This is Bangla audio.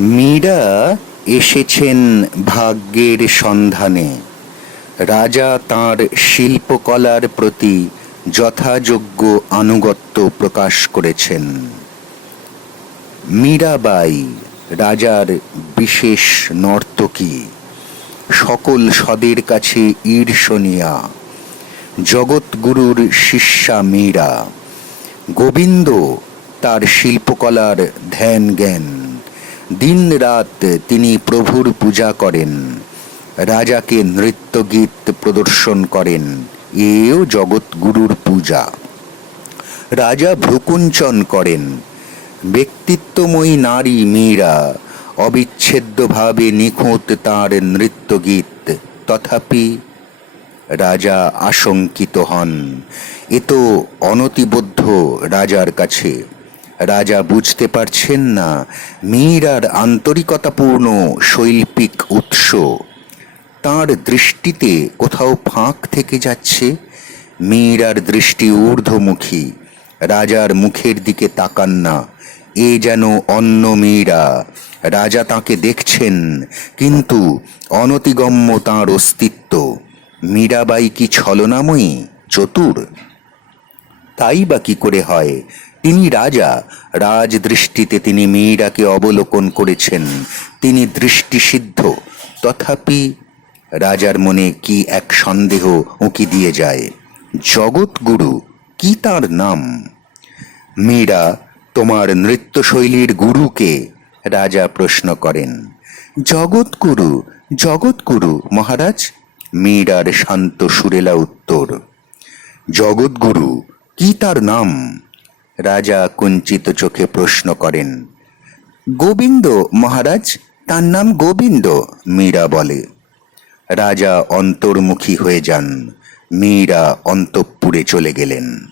মীরা এসেছেন ভাগ্যের সন্ধানে। রাজা তাঁর শিল্পকলার প্রতি যথাযোগ্য আনুগত্য প্রকাশ করেছেন। মীরাবাই রাজার বিশেষ নর্তকী, সকল সদের কাছে ঈর্ষণীয়া। জগৎগুরুর শিষ্যা মীরা। গোবিন্দ তার শিল্পকলার ধ্যান জ্ঞান। দিন রাত তিনি প্রভুর পূজা করেন, রাজাকে নৃত্যগীত প্রদর্শন করেন। এও জগৎগুরুর পূজা। রাজা ভ্রুকুঞ্চন করেন। ব্যক্তিত্বময়ী নারী মীরা, অবিচ্ছেদ্যভাবে নিখুঁত তাঁর নৃত্যগীত। তথাপি রাজা আশঙ্কিত হন। এ তো অনতিবোধ্য রাজার কাছে। রাজা বুঝতে পারছেন না মীরার আন্তরিকতাপূর্ণ শৈল্পিক উৎস। তাঁর দৃষ্টিতে কোথাও ফাঁক থেকে যাচ্ছে। মীরার দৃষ্টি ঊর্ধ্বমুখী, রাজার মুখের দিকে তাকান না। এ যেন অন্য মীরা। রাজা তাকে দেখছেন, কিন্তু অনতিগম্য তাঁর অস্তিত্ব। মীরাবাই কি ছলনাময়ী, চতুর? তাই বা কি করে হয়? তিনি রাজা, রাজদৃষ্টিতে তিনি মীরাকে অবলোকন করেছেন। তিনি দৃষ্টিসিদ্ধ। তথাপি রাজার মনে কি এক সন্দেহ উঁকি দিয়ে যায়। জগৎগুরু, কি তার নাম? মীরা, তোমার নৃত্যশৈলীর গুরুকে? রাজা প্রশ্ন করেন। জগৎগুরু, জগৎগুরু মহারাজ। মীরার শান্ত সুরেলা উত্তর। জগৎগুরু, কি তার নাম? রাজা কুঞ্চিত চোখে প্রশ্ন করেন। গোবিন্দ মহারাজ, তার নাম গোবিন্দ, মীরা বলে। রাজা অন্তর্মুখী হয়ে যান। মীরা অন্তঃপুরে চলে গেলেন।